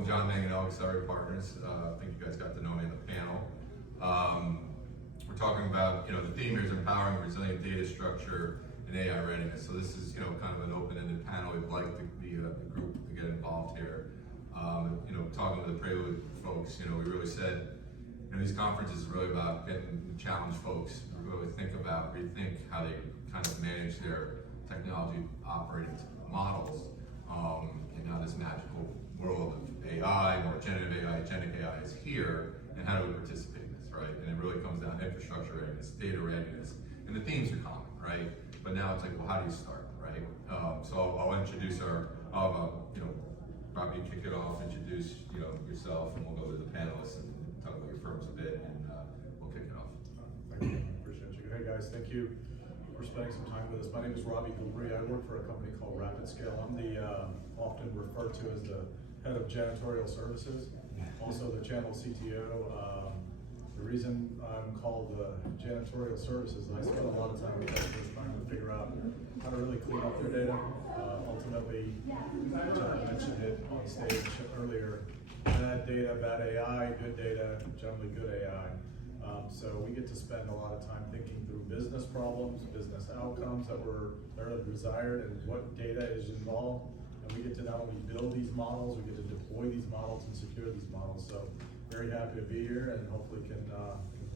I'm John Manganiello, Accelerate Partners. I think you guys got to know me in the panel. We're talking about, the theme here is empowering a resilient data structure and AI readiness. So this is, kind of an open-ended panel. We'd like the group to get involved here. Talking with the Prelude folks, we really said, these conferences are really about getting to challenge folks, really rethink how they kind of manage their technology operating models. And now this magical world of AI, more generative AI, agentic AI is here, and how do we participate in this, right? And it really comes down to infrastructure readiness, data readiness, and the themes are common, right? But now it's like, well, how do you start, right? So I'll introduce Robby, kick it off, introduce yourself, and we'll go to the panelists and talk about your firms a bit, and we'll kick it off. Thank you, appreciate you. Hey guys, thank you for spending some time with us. My name is Robby Gulri. I work for a company called RapidScale. I'm the often referred to as the head of janitorial services, also the channel CTO. The reason I'm called janitorial services is I spend a lot of time with customers trying to figure out how to really clean up their data. Ultimately, John mentioned it on stage earlier, bad data, bad AI, good data, generally good AI. So we get to spend a lot of time thinking through business problems, business outcomes that are desired, and what data is involved. And we get to not only build these models, we get to deploy these models and secure these models. So very happy to be here, and hopefully can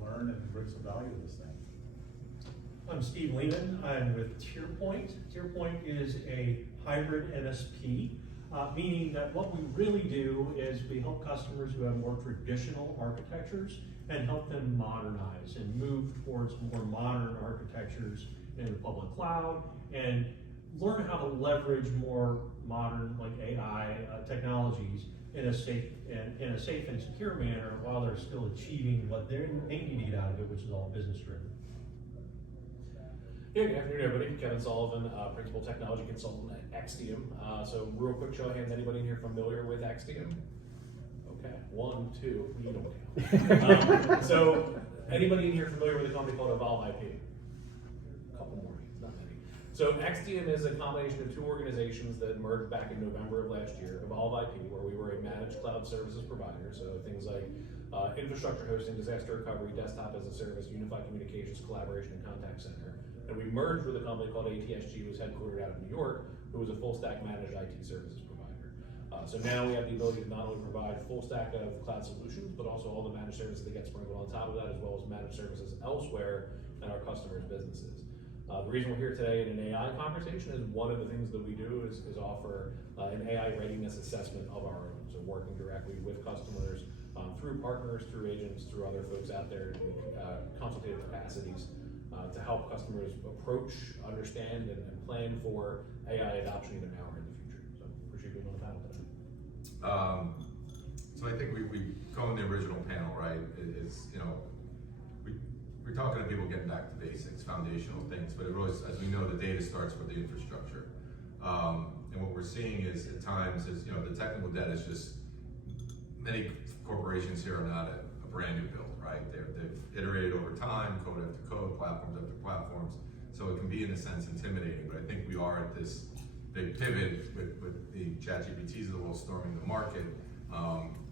learn and bring some value to this thing. I'm Steve Leaman. I'm with TierPoint. TierPoint is a hybrid MSP, meaning that what we really do is we help customers who have more traditional architectures and help them modernize and move towards more modern architectures in the public cloud and learn how to leverage more modern, like AI technologies in a safe and secure manner while they're still achieving what they need to get out of it, which is all business driven. Yeah, good afternoon, everybody. Kevin Sullivan, Principal Technology Consultant at XTIUM. So real quick show of hands, anybody in here familiar with XTIUM? Okay, 1, 2, we don't count. So anybody in here familiar with a company called Evolve IP? A couple more, not many. So XTIUM is a combination of two organizations that merged back in November of last year. Evolve IP, where we were a managed cloud services provider, so things like infrastructure hosting, disaster recovery, desktop as a service, unified communications, collaboration, and contact center. And we merged with a company called ATSG, who was headquartered out of New York, who was a full stack managed IT services provider. So now we have the ability to not only provide full stack of cloud solutions, but also all the managed services that get sprinkled on top of that, as well as managed services elsewhere in our customers' businesses. The reason we're here today in an AI conversation is one of the things that we do is offer an AI readiness assessment of our own. So working directly with customers, through partners, through agents, through other folks out there in consultative capacities to help customers approach, understand, and plan for AI adoption either now or in the future. So appreciate being on the panel today. So I think we go in the original panel, right? We're talking to people getting back to basics, foundational things, but it really, as we know, the data starts with the infrastructure. And what we're seeing is at times is, the technical debt is just, many corporations here are not a brand new build, right? They've iterated over time, code after code, platforms after platforms. So it can be in a sense intimidating, but I think we are at this big pivot with the ChatGPTs of the world storming the market,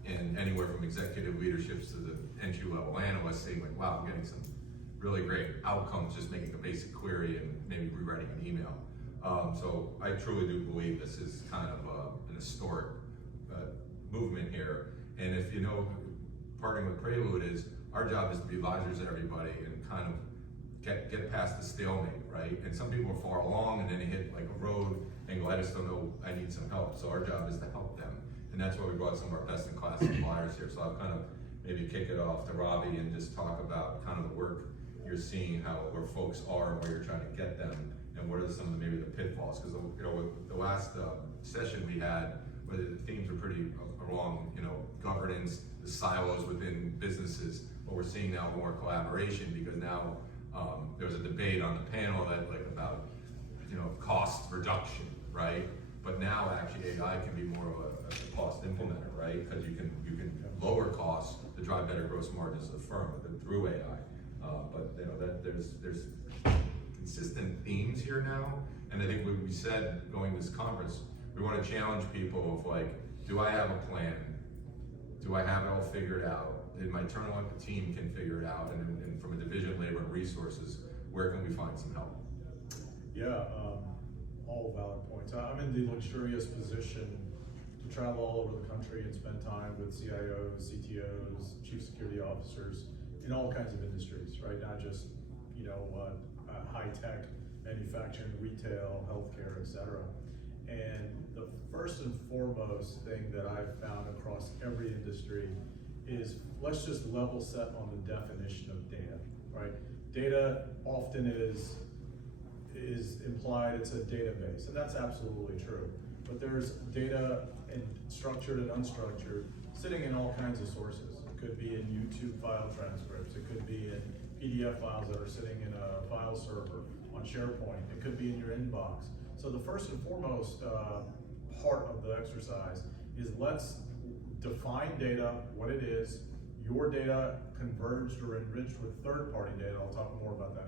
and anywhere from executive leaderships to the entry-level analysts saying like, wow, I'm getting some really great outcomes just making a basic query and maybe rewriting an email. So I truly do believe this is kind of an historic movement here. And if partnering with Prelude is, our job is to be advisors to everybody and kind of get past the stalemate, right? And some people are far along and then they hit like a road and go, I just don't know, I need some help. So our job is to help them. And that's why we brought some of our best in class suppliers here. So I'll kind of maybe kick it off to Robby and just talk about kind of the work you're seeing, where folks are and where you're trying to get them, and what are some of maybe the pitfalls. Because the last session we had, where the themes were pretty along, governance, the silos within businesses. But we're seeing now more collaboration, because now there was a debate on the panel that about cost reduction, right? But now actually AI can be more of a cost implementer, right? Because you can lower costs to drive better gross margins of the firm through AI. But that there's consistent themes here now, and I think we said going to this conference, we want to challenge people of like, do I have a plan Do I have it all figured out? And my internal team can figure it out, and from a division of labor and resources, where can we find some help? Yeah, all valid points. I'm in the luxurious position to travel all over the country and spend time with CIOs, CTOs, chief security officers in all kinds of industries, right? Not just, high tech, manufacturing, retail, healthcare, et cetera. And the first and foremost thing that I've found across every industry is, let's just level set on the definition of data, right? Data often is implied, it's a database, and that's absolutely true. But there's data, and structured and unstructured, sitting in all kinds of sources. It could be in YouTube file transcripts, it could be in PDF files that are sitting in a file server on SharePoint, it could be in your inbox. So the first and foremost part of the exercise is, let's define data, what it is, your data converged or enriched with third-party data. I'll talk more about that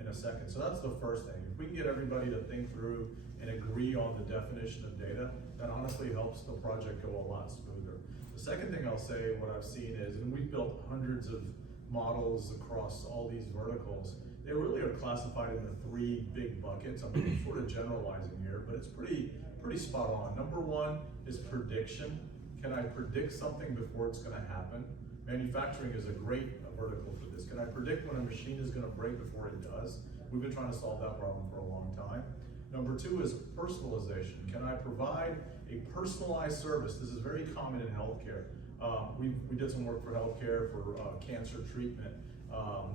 in a second. So that's the first thing. If we can get everybody to think through and agree on the definition of data, that honestly helps the project go a lot smoother. The second thing I'll say, what I've seen is, and we've built hundreds of models across all these verticals, they really are classified into 3 big buckets. I'm sort of generalizing here, but it's pretty spot on. Number 1 is prediction. Can I predict something before it's gonna happen? Manufacturing is a great vertical for this. Can I predict when a machine is gonna break before it does? We've been trying to solve that problem for a long time. Number 2 is personalization. Can I provide a personalized service? This is very common in healthcare. We did some work for healthcare for cancer treatment,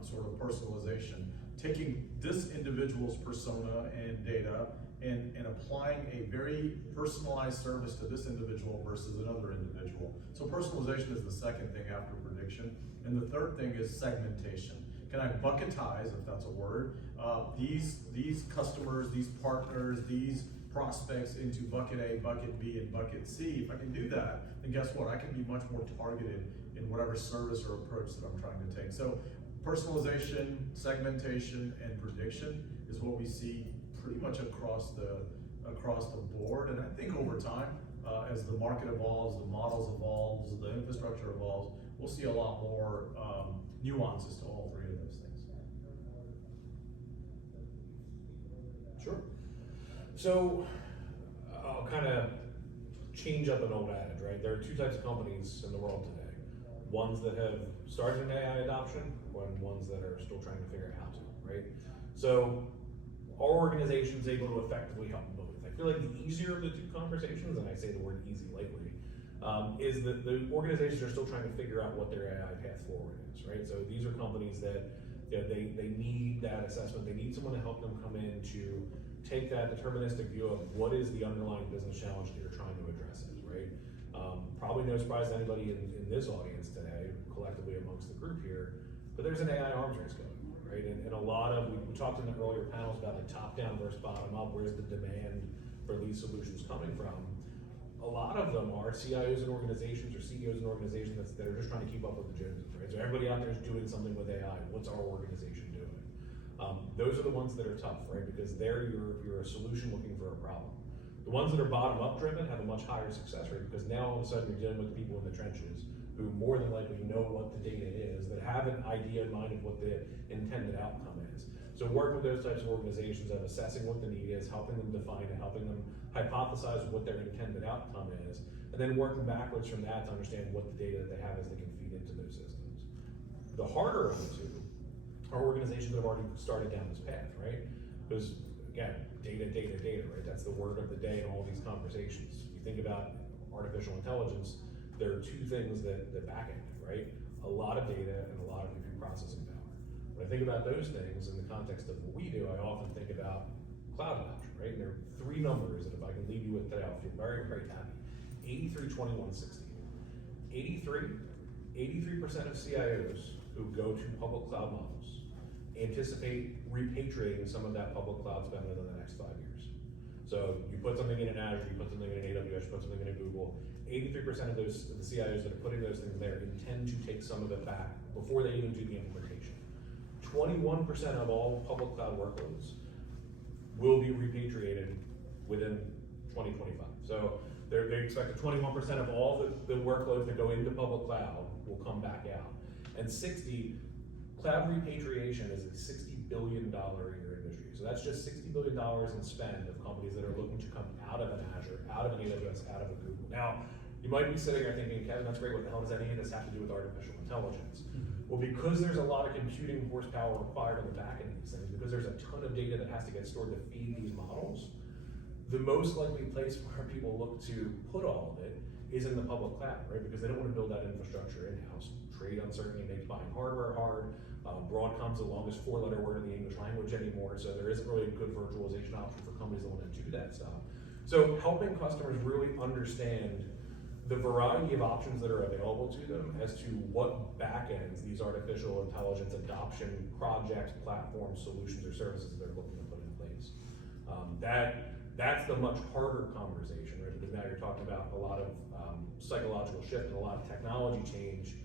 sort of personalization. Taking this individual's persona and data and applying a very personalized service to this individual versus another individual. So personalization is the second thing after prediction. And the third thing is segmentation. Can I bucketize, if that's a word, these customers, these partners, these prospects into bucket A, bucket B, and bucket C? If I can do that, then guess what? I can be much more targeted in whatever service or approach that I'm trying to take. So personalization, segmentation, and prediction is what we see pretty much across the board. And I think over time, as the market evolves, the models evolves, the infrastructure evolves, we'll see a lot more nuances to all 3 of those things. Sure. So I'll kind of change up an old adage, right? There are 2 types of companies in the world today. Ones that have started an AI adoption, and ones that are still trying to figure out how to, right? So our organization's able to effectively help both. I feel like the easier of the 2 conversations, and I say the word easy lightly, is that the organizations are still trying to figure out what their AI path forward is, right? So these are companies that they need that assessment. They need someone to help them come in to take that deterministic view of what is the underlying business challenge that you're trying to address, right? Probably no surprise to anybody in this audience today, collectively amongst the group here, but there's an AI arms race going on, right? And a lot of, we talked in the earlier panels about the top-down versus bottom-up, where's the demand for these solutions coming from? A lot of them are CIOs and organizations, or CEOs and organizations that are just trying to keep up with the Joneses, right? So everybody out there is doing something with AI. What's our organization doing? Those are the ones that are tough, right? Because there you're a solution looking for a problem. The ones that are bottom-up driven have a much higher success rate, because now all of a sudden you're dealing with people in the trenches who more than likely know what the data is, that have an idea in mind of what the intended outcome is. So work with those types of organizations of assessing what the need is, helping them define it, helping them hypothesize what their intended outcome is, and then working backwards from that to understand what the data that they have is they can feed into those systems. The harder of the 2 are organizations that have already started down this path, right? Because again, data, right? That's the word of the day in all these conversations. You think about artificial intelligence, there are 2 things that back it, right? A lot of data and a lot of compute processing power. When I think about those things in the context of what we do, I often think about cloud adoption, right? And there are 3 numbers that if I can leave you with today, I'll feel very, very happy. 83, 21, 60. 83% of CIOs who go to public cloud models anticipate repatriating some of that public cloud spend within the next 5 years. So you put something in an Azure, you put something in an AWS, you put something in a Google, 83% of the CIOs that are putting those things there intend to take some of it back before they even do the implementation. 21% of all public cloud workloads will be repatriated within 2025. So they expect 21% of all the workloads that go into public cloud will come back out. And 60, cloud repatriation is a $60 billion a year industry. So that's just $60 billion in spend of companies that are looking to come out of an Azure, out of an AWS, out of a Google. Now, you might be sitting there thinking, Kevin, that's great, what the hell does any of this have to do with artificial intelligence? Well, because there's a lot of computing horsepower required on the back end of these things, because there's a ton of data that has to get stored to feed these models, the most likely place where people look to put all of it is in the public cloud, right? Because they don't want to build that infrastructure in-house. Trade uncertainty makes buying hardware hard. Broadcom's the longest four-letter word in the English language anymore, so there isn't really a good virtualization option for companies that want to do that stuff. So helping customers really understand the variety of options that are available to them as to what backends these artificial intelligence adoption projects, platforms, solutions, or services they're looking to put in place. That's the much harder conversation, right? Because now you're talking about a lot of psychological shift and a lot of technology change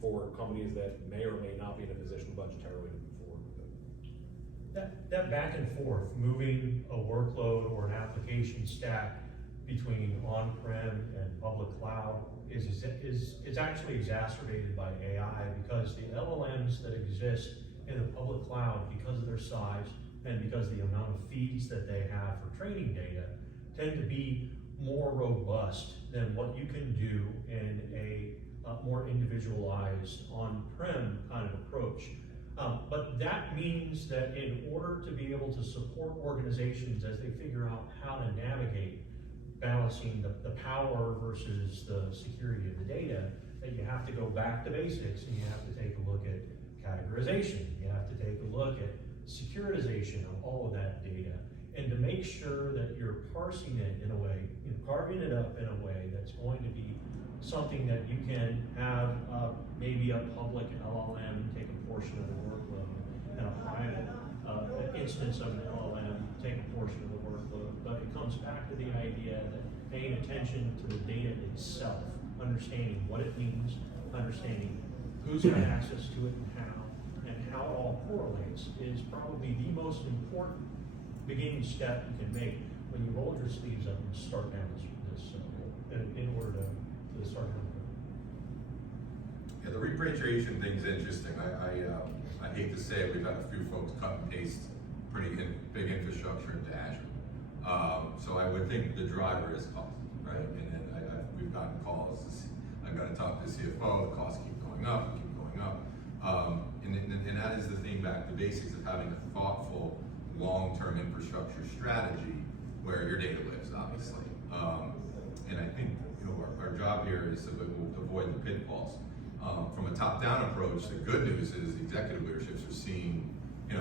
for companies that may or may not be in a position budgetarily to move forward with it. That back and forth, moving a workload or an application stack between on-prem and public cloud is actually exacerbated by AI, because the LLMs that exist in the public cloud, because of their size and because of the amount of feeds that they have for training data, tend to be more robust than what you can do in a more individualized on-prem kind of approach. But that means that in order to be able to support organizations as they figure out how to navigate balancing the power versus the security of the data, that you have to go back to basics and you have to take a look at categorization. You have to take a look at securitization of all of that data, and to make sure that you're parsing it in a way, carving it up in a way that's going to be something that you can have maybe a public LLM take a portion of the workload, and a private instance of an LLM take a portion of the workload. But it comes back to the idea that paying attention to the data itself, understanding what it means, understanding who's got access to it and how it all correlates, is probably the most important beginning step you can make when you roll your sleeves up and start down this in order to start down. Yeah, the repatriation thing's interesting. I hate to say it, we've had a few folks cut and paste pretty big infrastructure into Azure. So I would think the driver is cost, right? And then we've gotten calls. I've got to talk to the CFO. The costs keep going up, and that is the thing, back to basics of having a thoughtful, long-term infrastructure strategy where your data lives, obviously. And I think our job here is to avoid the pitfalls. From a top-down approach, the good news is the executive leaderships are seeing,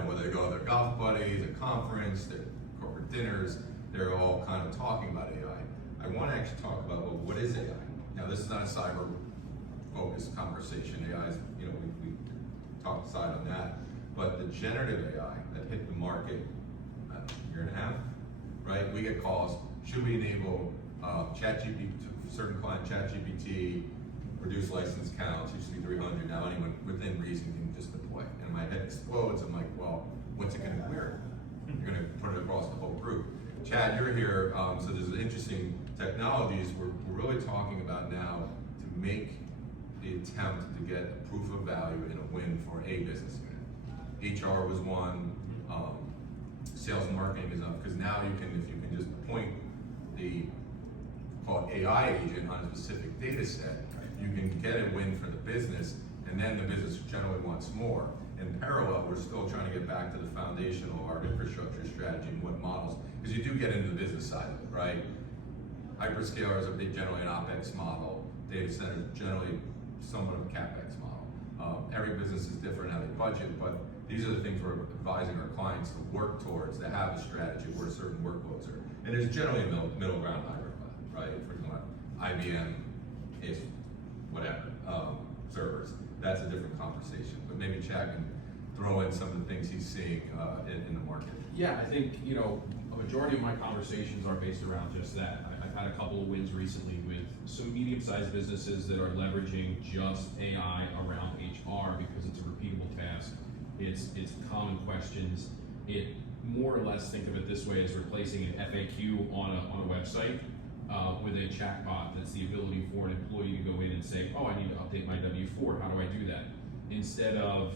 whether they go to their golf buddies, a conference, their corporate dinners, they're all kind of talking about AI. I want to actually talk about, well, what is AI? Now, this is not a cyber-focused conversation. AI is, we talked aside on that, but the generative AI that hit the market a year and a half, right? We get calls, should we enable ChatGPT, certain client ChatGPT, reduce license counts, used to be 300, now anyone within reason can just deploy. And my head explodes, I'm like, well, what's it gonna query? You're gonna put it across the whole group. Chad, you're here, so there's interesting technologies we're really talking about now to make the attempt to get a proof of value and a win for a business unit. HR was one, sales and marketing is up, because now if you can just point the call it AI agent on a specific data set, you can get a win for the business, and then the business generally wants more. In parallel, we're still trying to get back to the foundational of our infrastructure strategy and what models, because you do get into the business side of it, right? Hyperscalers are generally an OpEx model, data centers generally somewhat of a CapEx model. Every business is different how they budget, but these are the things we're advising our clients to work towards, to have a strategy where certain workloads are. And there's generally a middle ground hybrid, right? If we're talking about IBM, if whatever, servers, that's a different conversation. But maybe Chad can throw in some of the things he's seeing in the market. Yeah, I think, a majority of my conversations are based around just that. I've had a couple of wins recently with some medium-sized businesses that are leveraging just AI around HR because it's a repeatable task. It's common questions. It more or less think of it this way as replacing an FAQ on a website with a chatbot that's the ability for an employee to go in and say, oh, I need to update my W-4, how do I do that? Instead of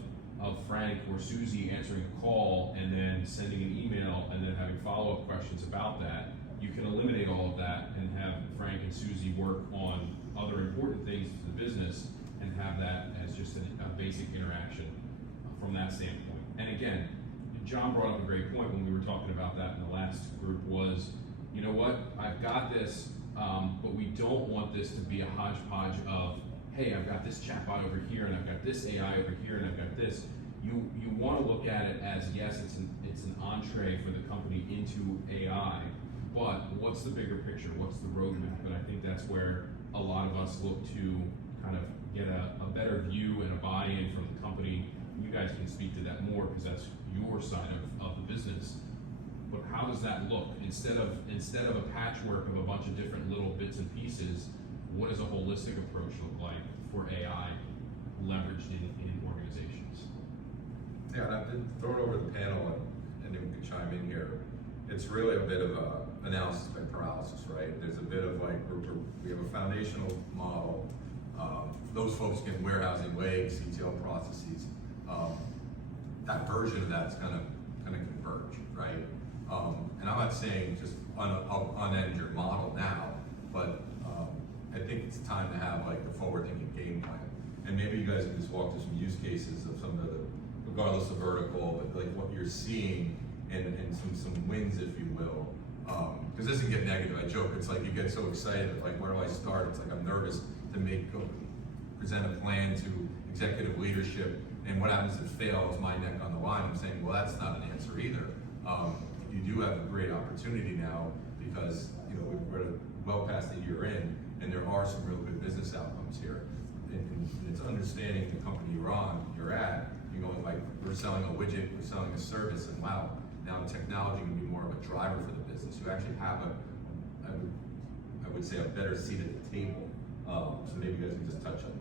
Frank or Susie answering a call and then sending an email and then having follow-up questions about that, you can eliminate all of that and have Frank and Susie work on other important things to the business and have that as just a basic interaction from that standpoint. And again, John brought up a great point when we were talking about that in the last group was, you know what, I've got this, but we don't want this to be a hodgepodge of, hey, I've got this chatbot over here and I've got this AI over here and I've got this. You want to look at it as, yes, it's an entree for the company into AI, but what's the bigger picture? What's the roadmap? And I think that's where a lot of us look to kind of get a better view and a buy-in from the company. You guys can speak to that more because that's your side of the business. But how does that look? Instead of a patchwork of a bunch of different little bits and pieces, what does a holistic approach look like for AI leveraged in organizations? Yeah, and I did throw it over the panel and then we can chime in here. It's really a bit of a analysis by paralysis, right? There's a bit of like, we have a foundational model. Those folks get warehousing, WAGs, ETL processes. That version of that's gonna converge, right? And I'm not saying just unend your model now, but I think it's time to have like the forward-thinking game plan. And maybe you guys can just walk through some use cases of some of the, regardless of vertical, but like what you're seeing and some wins, if you will. Because this can get negative. I joke, it's like you get so excited, like where do I start? It's like I'm nervous to present a plan to executive leadership, and what happens if it fails, my neck on the line. I'm saying, well, that's not an answer either. You do have a great opportunity now because we're well past the year in, and there are some real good business outcomes here. And it's understanding the company you're at. You're going like, we're selling a widget, we're selling a service, and wow, now technology can be more of a driver for the business. You actually have I would say a better seat at the table. So maybe you guys can just touch on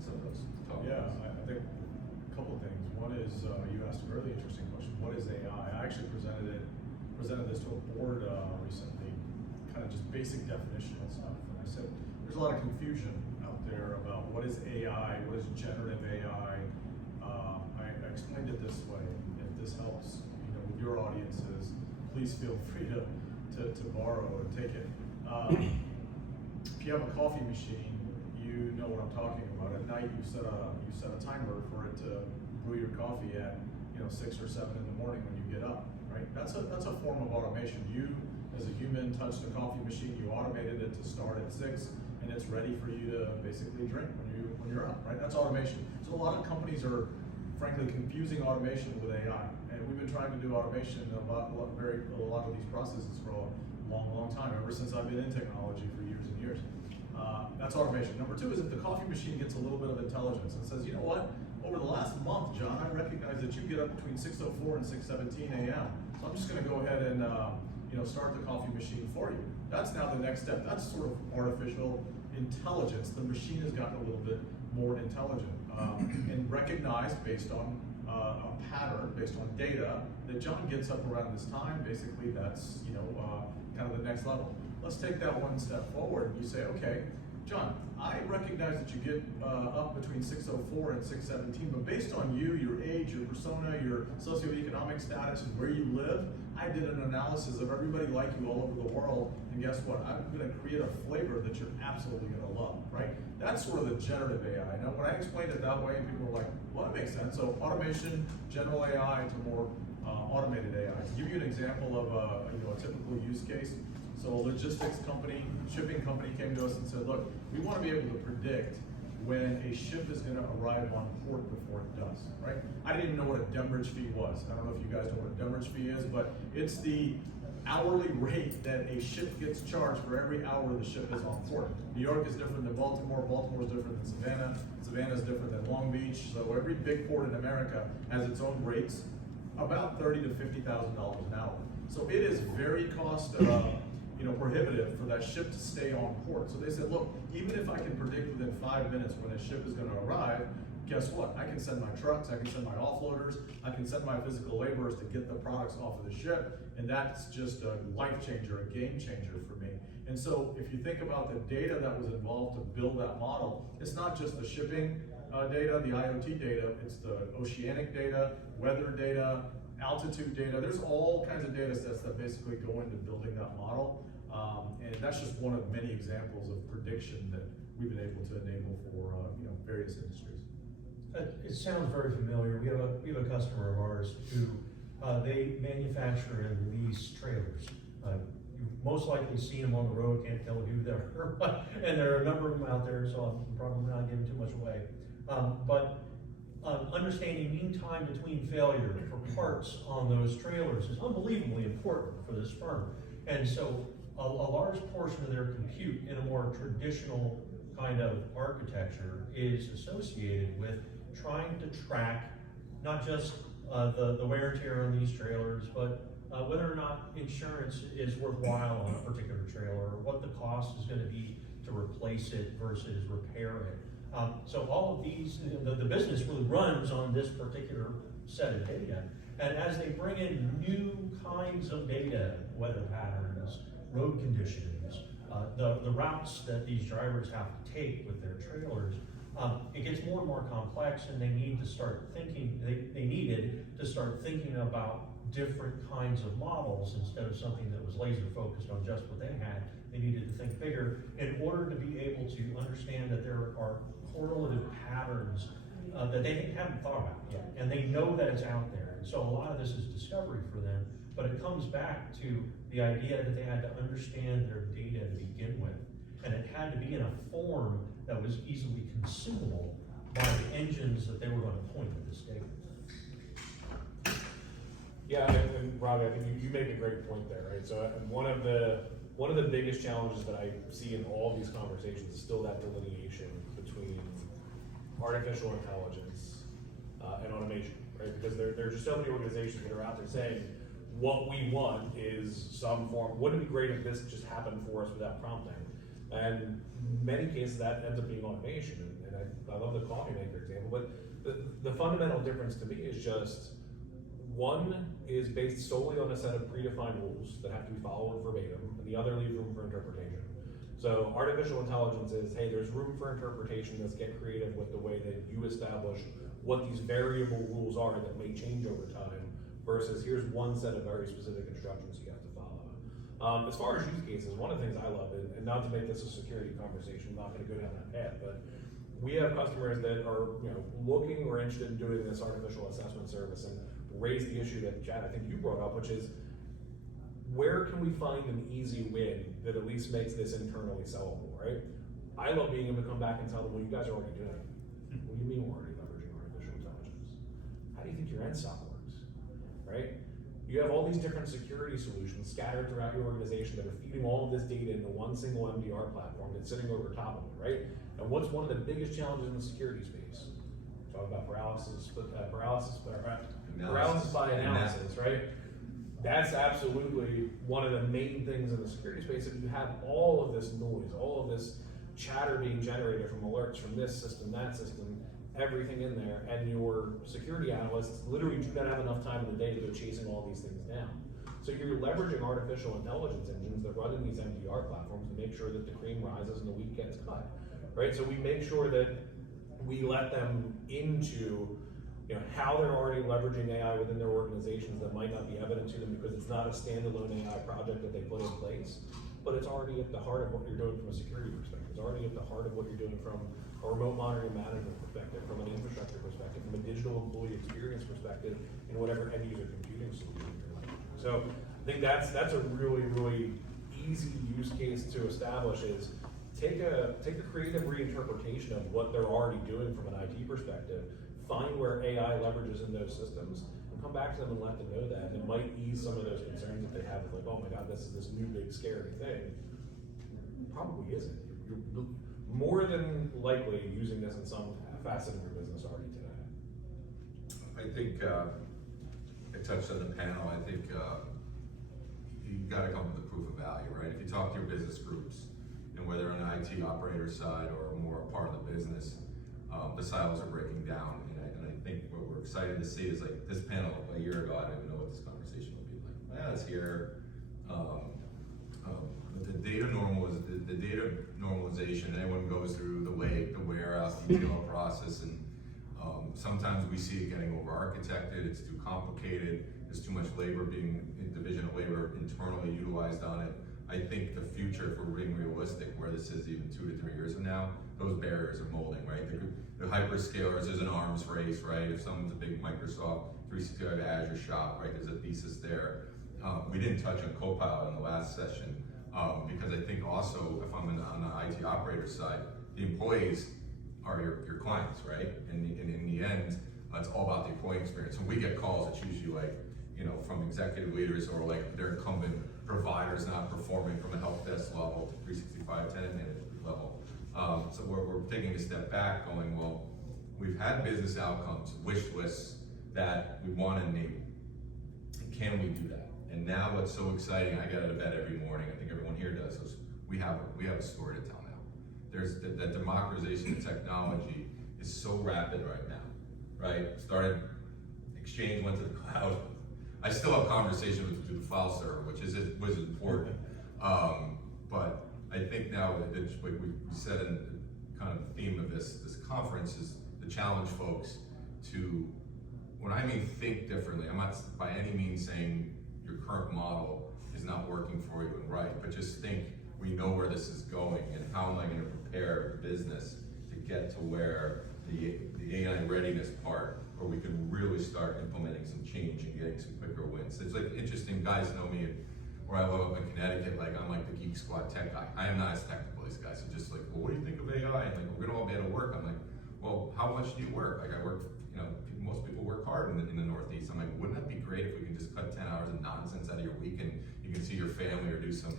some of those topics. Yeah, I think a couple of things. One is, you asked a really interesting question. What is AI? I actually presented this to a board recently, kind of just basic definitional stuff. And I said, there's a lot of confusion out there about what is AI, what is generative AI. I explained it this way. If this helps, with your audiences, please feel free to borrow or take it. If you have a coffee machine, you know what I'm talking about. At night, you set a timer for it to brew your coffee at 6 or 7 in the morning when you get up, right? That's a form of automation. You, as a human, touched the coffee machine. You automated it to start at 6, and it's ready for you to basically drink when you're up, right? That's automation. So a lot of companies are, frankly, confusing automation with AI, and we've been trying to do automation a lot of these processes for a long time, ever since I've been in technology for years and years. That's automation. Number 2 is if the coffee machine gets a little bit of intelligence and says, you know what, over the last month, John, I recognize that you get up between 6:04 and 6:17 a.m. So I'm just going to go ahead and start the coffee machine for you. That's now the next step. That's sort of artificial intelligence. The machine has gotten a little bit more intelligent and recognized based on a pattern, based on data, that John gets up around this time. Basically, that's kind of the next level. Let's take that one step forward. You say, okay, John, I recognize that you get up between 6:04 and 6:17, but based on you, your age, your persona, your socioeconomic status, and where you live, I did an analysis of everybody like you all over the world, and guess what? I'm going to create a flavor that you're absolutely going to love, right? That's sort of the generative AI. Now, when I explained it that way, people were like, well, that makes sense. So automation, general AI to more automated AI. To give you an example of a typical use case, so a logistics company, shipping company came to us and said, look, we want to be able to predict when a ship is going to arrive on port before it does, right? I didn't even know what a demurrage fee was. I don't know if you guys know what a demurrage fee is, but it's the hourly rate that a ship gets charged for every hour the ship is on port. New York is different than Baltimore, Baltimore is different than Savannah, Savannah is different than Long Beach, so every big port in America has its own rates, about $30,000 to $50,000 an hour. So it is very cost prohibitive for that ship to stay on port. So they said, look, even if I can predict within 5 minutes when a ship is going to arrive, guess what? I can send my trucks, I can send my offloaders, I can send my physical laborers to get the products off of the ship, and that's just a life changer, a game changer for me. And so if you think about the data that was involved to build that model, it's not just the shipping data, the IoT data, it's the oceanic data, weather data, altitude data. There's all kinds of data sets that basically go into building that model. And that's just one of many examples of prediction that we've been able to enable for various industries. It sounds very familiar. We have a customer of ours who they manufacture and lease trailers. You've most likely seen them on the road. Can't tell who they are, and there are a number of them out there. So I'm probably not giving too much away. But understanding mean time between failure for parts on those trailers is unbelievably important for this firm. And so a large portion of their compute in a more traditional kind of architecture is associated with trying to track not just the wear and tear on these trailers, but whether or not insurance is worthwhile on a particular trailer, or what the cost is going to be to replace it versus repair it. So all of these, the business really runs on this particular set of data. And as they bring in new kinds of data, weather patterns, road conditions, the routes that these drivers have to take with their trailers, it gets more and more complex, and they need to start thinking, they needed to start thinking about different kinds of models instead of something that was laser focused on just what they had. They needed to think bigger in order to be able to understand that there are correlative patterns that they haven't thought about yet, and they know that it's out there. And so a lot of this is discovery for them, but it comes back to the idea that they had to understand their data to begin with, and it had to be in a form that was easily consumable by the engines that they were going to point at this data. Yeah, and Robby, I think you make a great point there, right? So one of the biggest challenges that I see in all these conversations is still that delineation between artificial intelligence and automation, right? Because there are just so many organizations that are out there saying, what we want is some form, wouldn't it be great if this just happened for us without prompting? And in many cases that ends up being automation, and I love the coffee maker example, but the fundamental difference to me is just, one is based solely on a set of predefined rules that have to be followed verbatim, and the other leaves room for interpretation. So artificial intelligence is, hey, there's room for interpretation. Let's get creative with the way that you establish what these variable rules are that may change over time, versus here's one set of very specific instructions you have to follow. As far as use cases, one of the things I love, and not to make this a security conversation, I'm not going to go down that path, but we have customers that are looking or interested in doing this artificial assessment service, and raise the issue that, Chad, I think you brought up, which is, where can we find an easy win that at least makes this internally sellable, right? I love being able to come back and tell them, well, you guys are already doing it. What do you mean we're already leveraging artificial intelligence? How do you think your NSOC works, right? You have all these different security solutions scattered throughout your organization that are feeding all of this data into one single MDR platform that's sitting over top of it, right? And what's one of the biggest challenges in the security space? Talk about paralysis by analysis, right? That's absolutely one of the main things in the security space. If you have all of this noise, all of this chatter being generated from alerts from this system, that system, everything in there, and your security analysts literally do not have enough time in the day to go chasing all these things down. So you're leveraging artificial intelligence engines that run in these MDR platforms to make sure that the cream rises and the wheat gets cut, right? So we make sure that we let them into how they're already leveraging AI within their organizations that might not be evident to them because it's not a standalone AI project that they put in place, but it's already at the heart of what you're doing from a security perspective. It's already at the heart of what you're doing from a remote monitoring management perspective, from an infrastructure perspective, from a digital employee experience perspective, in whatever end user computing solution you're leveraging. So I think that's a really, really easy use case to establish is take a creative reinterpretation of what they're already doing from an IT perspective, find where AI leverages in those systems, and come back to them and let them know that. And it might ease some of those concerns that they have of like, oh my God, this is this new big scary thing. It probably isn't. You're more than likely using this in some facet of your business already today. I think, I touched on the panel, I think you've got to come with the proof of value, right? If you talk to your business groups, and whether on the IT operator side or more a part of the business, the silos are breaking down, and I think what we're excited to see is like this panel a year ago, I didn't even know what this conversation would be like. It's here. But the data normalization, anyone goes through the warehouse detail process, and sometimes we see it getting over-architected, it's too complicated, there's too much labor division of labor internally utilized on it. I think the future, if we're being realistic, where this is even 2 to 3 years from now, those barriers are molding, right? The hyperscalers is an arms race, right? If someone's a big Microsoft 365 Azure shop, right, there's a thesis there. We didn't touch on Copilot in the last session, because I think also, if I'm on the IT operator side, the employees are your clients, right? And in the end, it's all about the employee experience. When we get calls, it's usually like, from executive leaders or like their incumbent providers not performing from a help desk level to 365 tenant management level. So we're taking a step back going, well, we've had business outcomes, wish lists that we want to enable. Can we do that? And now what's so exciting, I get out of bed every morning, I think everyone here does, is we have a story to tell now. There's that democratization of technology is so rapid right now, right? Started, Exchange went to the cloud. I still have conversations with the file server, which was important. But I think now, like we said in kind of the theme of this conference, is to challenge folks to, when I mean think differently, I'm not by any means saying your current model is not working for you and right, but just think, we know where this is going, and how am I going to prepare the business to get to where the AI readiness part, where we can really start implementing some change and getting some quicker wins. It's like interesting, guys know me where I live up in Connecticut, like I'm like the Geek Squad tech guy. I am not as technical as these guys. So just like, well, what do you think of AI? And like, we're gonna all be able to work. I'm like, well, how much do you work? Like I work, most people work hard in the Northeast. I'm like, wouldn't that be great if we can just cut 10 hours of nonsense out of your week and you can see your family or do some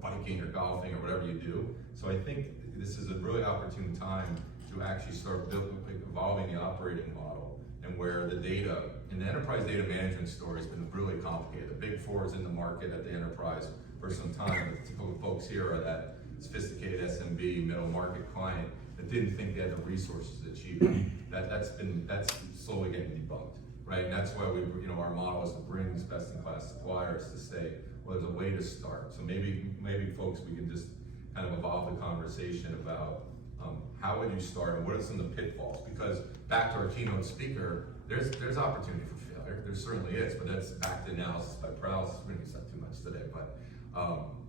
biking or golfing or whatever you do. So I think this is a really opportune time to actually start evolving the operating model, and where the data, and the enterprise data management story has been really complicated. The big four is in the market at the enterprise for some time. The typical folks here are that sophisticated SMB, middle market client that didn't think they had the resources to achieve it. That's slowly getting debunked, right? And that's why our model is to bring these best-in-class suppliers to say, well, there's a way to start. So maybe folks, we can just kind of evolve the conversation about how would you start and what are some of the pitfalls? Because back to our keynote speaker, there's opportunity for failure. There certainly is, but that's back to analysis by paralysis. We're going to use that too much today, but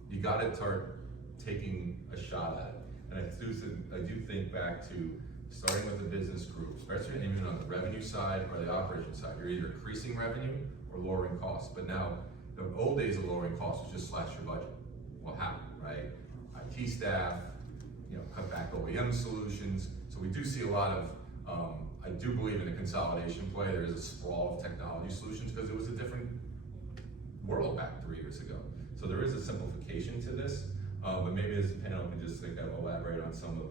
you got to start taking a shot at it. And I do think back to starting with the business group, especially even on the revenue side or the operation side. You're either increasing revenue or lowering costs. But now, the old days of lowering costs was just slash your budget. Well, how, right? IT staff, cut back OEM solutions. So we do see a lot of, I do believe in a consolidation play. There is a sprawl of technology solutions because it was a different world back 3 years ago. So there is a simplification to this, but maybe this panel can just kind of elaborate on some of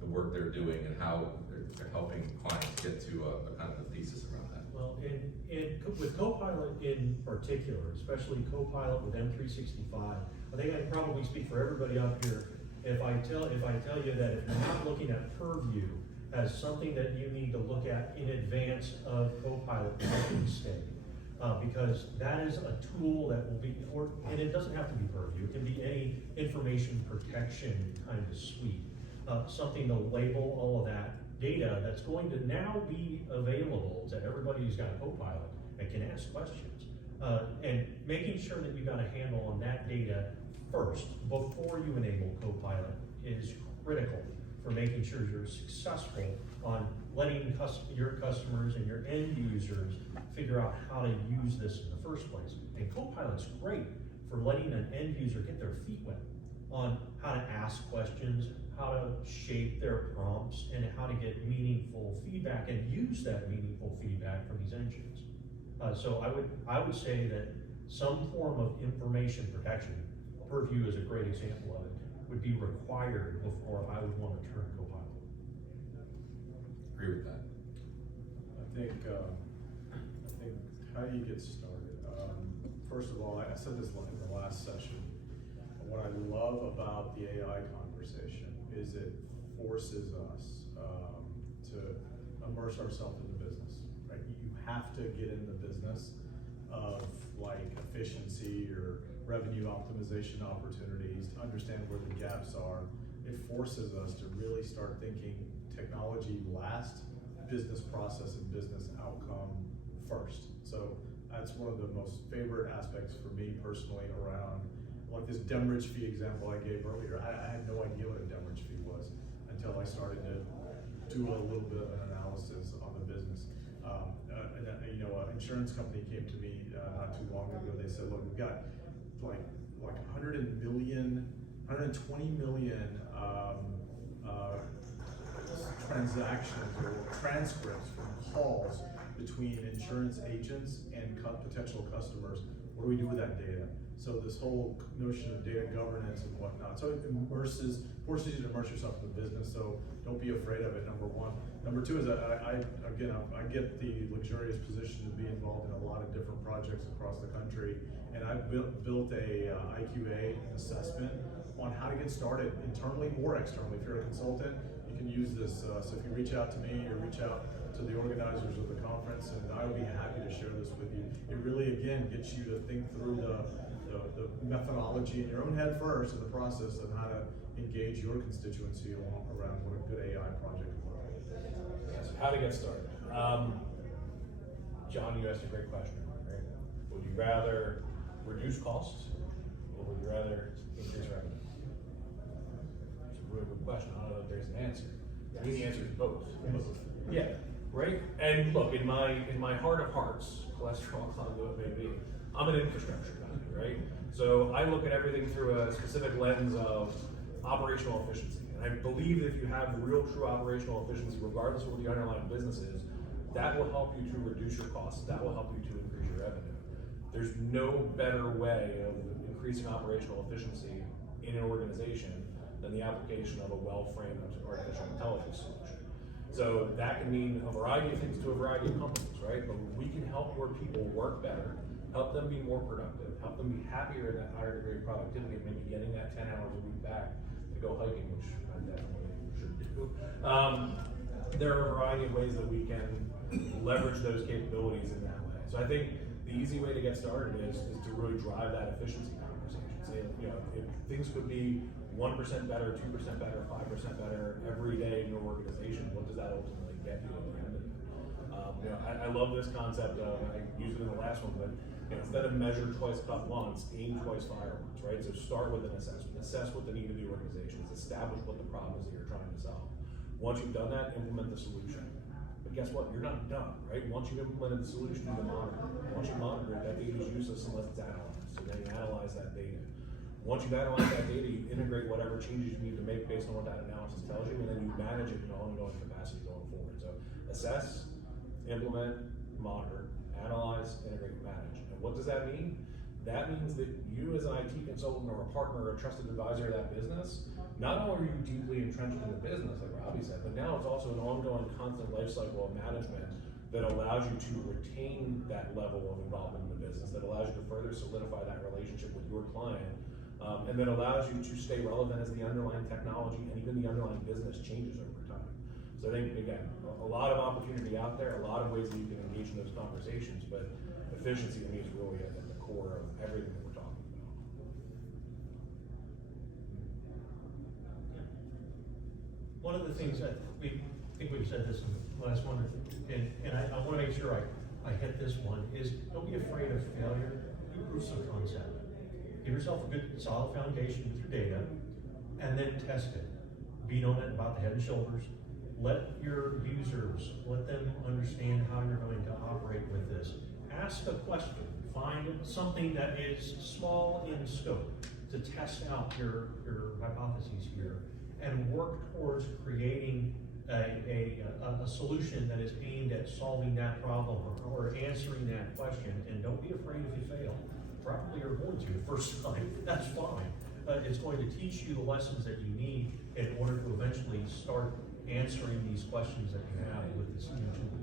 the work they're doing and how they're helping clients get to a kind of a thesis around that. Well, with Copilot in particular, especially Copilot with M365, I think I can probably speak for everybody up here if I tell you that if you're not looking at Purview as something that you need to look at in advance of Copilot RapidScale, because that is a tool that will be, and it doesn't have to be Purview, it can be any information protection kind of suite, something to label all of that data that's going to now be available to everybody who's got a Copilot and can ask questions, and making sure that you've got a handle on that data first before you enable Copilot is critical for making sure you're successful on letting your customers and your end users figure out how to use this in the first place. And Copilot's great for letting an end user get their feet wet on how to ask questions, how to shape their prompts, and how to get meaningful feedback and use that meaningful feedback from these engines. So I would say that some form of information protection, Purview is a great example of it, would be required before I would want to turn Copilot. Agree with that. I think how do you get started? First of all, I said this in the last session. What I love about the AI conversation is it forces us to immerse ourselves in the business, right? You have to get in the business of like efficiency or revenue optimization opportunities to understand where the gaps are. It forces us to really start thinking technology last, business process and business outcome first. So that's one of the most favorite aspects for me personally around, like this demurrage fee example I gave earlier. I had no idea what a demurrage fee was until I started to do a little bit of an analysis on the business. An insurance company came to me not too long ago. They said, look, we've got like 120 million transactions or transcripts from calls between insurance agents and potential customers. What do we do with that data? So this whole notion of data governance and whatnot. So it forces you to immerse yourself in the business. So don't be afraid of it, number one. Number two is I get the luxurious position to be involved in a lot of different projects across the country. And I've built a IQA assessment on how to get started internally or externally. If you're a consultant, you can use this. So if you reach out to me or reach out to the organizers of the conference, and I would be happy to share this with you. It really, again, gets you to think through the methodology in your own head first in the process of how to engage your constituency around what a good AI project would look like. So how to get started. John, you asked a great question, right? Would you rather reduce costs or would you rather increase revenue? It's a really good question. I don't know if there's an answer. I mean, the answer is both. Yeah, right? And look, in my heart of hearts, cholesterol, although it may be, I'm an infrastructure guy, right? So I look at everything through a specific lens of operational efficiency. And I believe that if you have real true operational efficiency, regardless of what the underlying business is, that will help you to reduce your costs. That will help you to increase your revenue. There's no better way of increasing operational efficiency in an organization than the application of a well-framed artificial intelligence solution. So that can mean a variety of things to a variety of companies, right? But we can help more people work better, help them be more productive, help them be happier in that higher degree of productivity, and maybe getting that 10 hours a week back to go hiking, which I definitely should do. There are a variety of ways that we can leverage those capabilities in that way. So I think the easy way to get started is to really drive that efficiency conversation. Say, if things could be 1% better, 2% better, 5% better every day in your organization, what does that ultimately get you at the end of it? I love this concept of, I used it in the last one, but instead of measure twice, cut once, aim twice, fire once, right? So start with an assessment. Assess what the need of the organization is. Establish what the problem is that you're trying to solve. Once you've done that, implement the solution. But guess what? You're not done, right? Once you've implemented the solution, you monitor it. Once you monitor it, that data is useless unless it's analyzed. So then you analyze that data. Once you've analyzed that data, you integrate whatever changes you need to make based on what that analysis tells you, and then you manage it in an ongoing capacity going forward. So assess, implement, monitor, analyze, integrate, manage. And what does that mean? That means that you as an IT consultant or a partner or a trusted advisor of that business, not only are you deeply entrenched in the business, like Robby said, but now it's also an ongoing constant life cycle of management that allows you to retain that level of involvement in the business, that allows you to further solidify that relationship with your client, and that allows you to stay relevant as the underlying technology and even the underlying business changes over time. So I think, again, a lot of opportunity out there, a lot of ways that you can engage in those conversations, but efficiency to me is really at the core of everything that we're talking about. One of the things that I think we've said this in the last one, and I want to make sure I hit this one, is don't be afraid of failure. Do proofs of concept. Give yourself a good solid foundation with your data, and then test it. Beat on it about the head and shoulders. Let your users, let them understand how you're going to operate with this. Ask a question. Find something that is small in scope to test out your hypotheses here, and work towards creating a solution that is aimed at solving that problem or answering that question. And don't be afraid if you fail. Probably you're going to the first time. That's fine. It's going to teach you the lessons that you need in order to eventually start answering these questions that you have with this new tool.